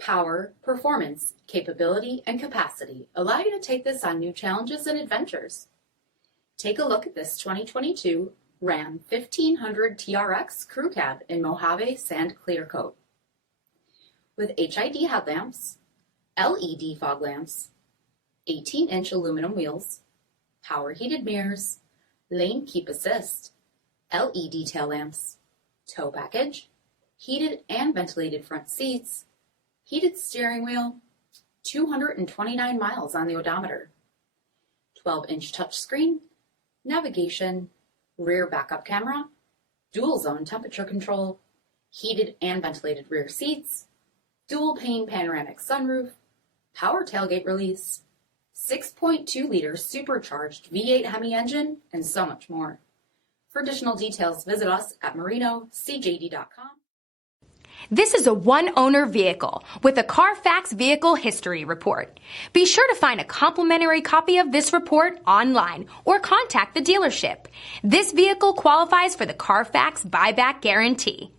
Power, performance, capability, and capacity allow you to take this on new challenges and adventures. Take a look at this 2022 Ram 1500 TRX Crew Cab in Mojave Sand Clear Coat. With HID headlamps, LED fog lamps, 18-inch aluminum wheels, power heated mirrors, lane keep assist, LED tail lamps, tow package, heated and ventilated front seats, heated steering wheel, 229 miles on the odometer, 12-inch touchscreen, navigation, rear backup camera, dual zone temperature control, heated and ventilated rear seats, dual pane panoramic sunroof, power tailgate release, 6.2-liter supercharged V8 Hemi engine, and so much more. For additional details, visit us at marinocjd.com. This is a one-owner vehicle with a Carfax Vehicle History Report. Be sure to find a complimentary copy of this report online or contact the dealership. This vehicle qualifies for the Carfax Buyback Guarantee.